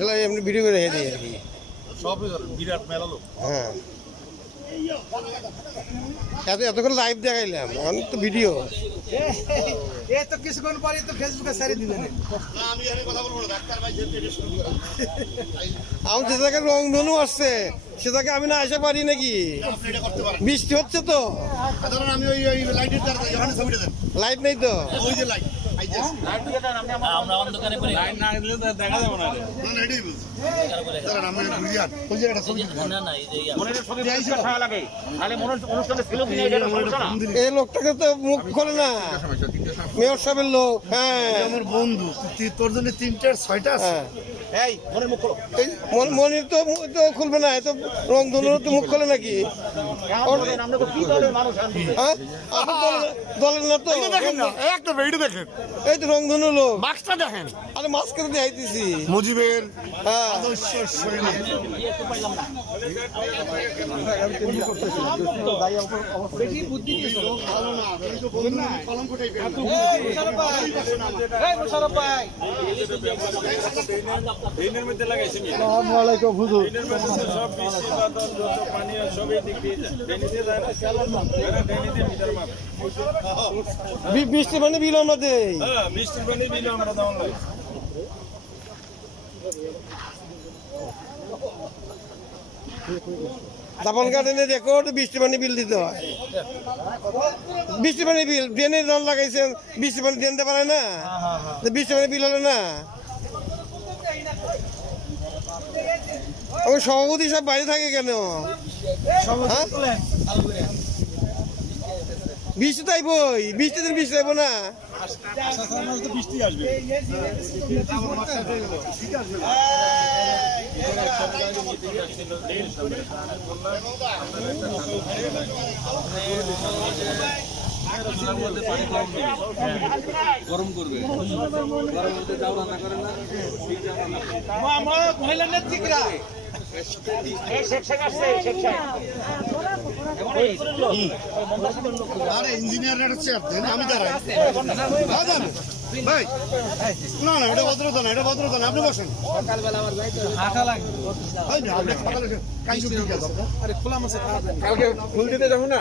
এটা এমনি ভিডিও করে রেখে দিই আর কি। সব বিরাট মেলা লোক। হ্যাঁ এতক্ষণ লাইভ দেখাইলাম, অনেক তো ভিডিও। তো কিছুক্ষণ পরে তো ফেসবুকে ছেড়ে দিবেন। আমি যে জায়গায় রংধনু আসছে সে জায়গায় আমি না আসতে পারি নাকি? বৃষ্টি হচ্ছে তো, আমি ওই লাইটের দ্বারা ছবিটা দেন। লাইট নেই তো। ওই যে লাইট আমরা অন্ধকারে করি লাইট না দিলে তো দেখা যাবে না। না এটাই বলছি। দাঁড়ান আমি ঘুরিয়ান ওই জায়গাটা ছবি না না এই যে মনের ছবি ভালো লাগে। তাহলে মনের অনুষ্ঠানে ছিল কি না এটা সমস্যা না। এই লোকটাকে তো মুখ খোলে না, মেয়র সাহেবের লোক। হ্যাঁ আমার বন্ধু, তোর জন্য 3টা 6টা আছে। এই মনের মুখ খোলো। মনির তো খুলবে না, এত রংধনু তো মুখ খোলে নাকি? আমরা তো কি দলের মানুষ আনছি? হ্যাঁ আপনি দলের না তো। দেখেন না একটা ভিডিও দেখেন, এই তো রংধনু লোক। মাস্কটা দেখেন। আরে মাঝখানে দেখাইতেছি। মুজিবের হ্যাঁ আদর্শ সৈনিক। বৃষ্টি মানে বিল আমরা দেই। জাপান গার্ডেনে রেকর্ড বৃষ্টি পানি বিল দিতে হয়। বৃষ্টি পানি বিল ড্রেনে জল লাগাইছেন, বৃষ্টি পানি ড্রেন দিতে পারে না, বৃষ্টি পানি বিল হলে না। ওই সভাপতি সব বাইরে থাকে কেন? বৃষ্টি তো আইবই, বৃষ্টি দিন বৃষ্টি আইব না। বৃষ্টি আসবে। গরম করবে, গরম মধ্যে চাও রান্না করে না। আমরা মহিলা নেত্রীরা আরে ইঞ্জিনিয়ার চেয়ার দেন, আমি দাঁড়াই। ভাই না না এটা ভদ্রতা না, এটা ভদ্রতা না, আপনি বসেন। হাঁটা লাগবে। আরে খোলা মাছে খাওয়া যায়। কালকে ফুল দিতে যাবো না,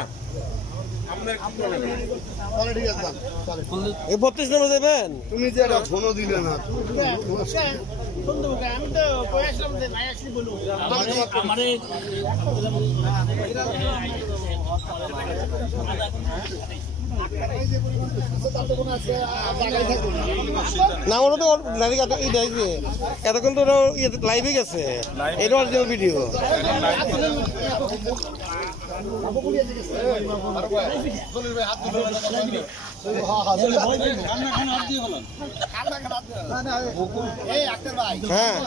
ঠিক আছে এই 32 নম্বর দেবেন। তুমি যে একটা ফোনও দিলে না। আমি তো কয়ে আসলাম যে ভাই আসলি বলুন। আমারে না ওরা তো এতক্ষণ তো ওরা লাইভে গেছে, এটা অরিজিনাল ভিডিও। হ্যাঁ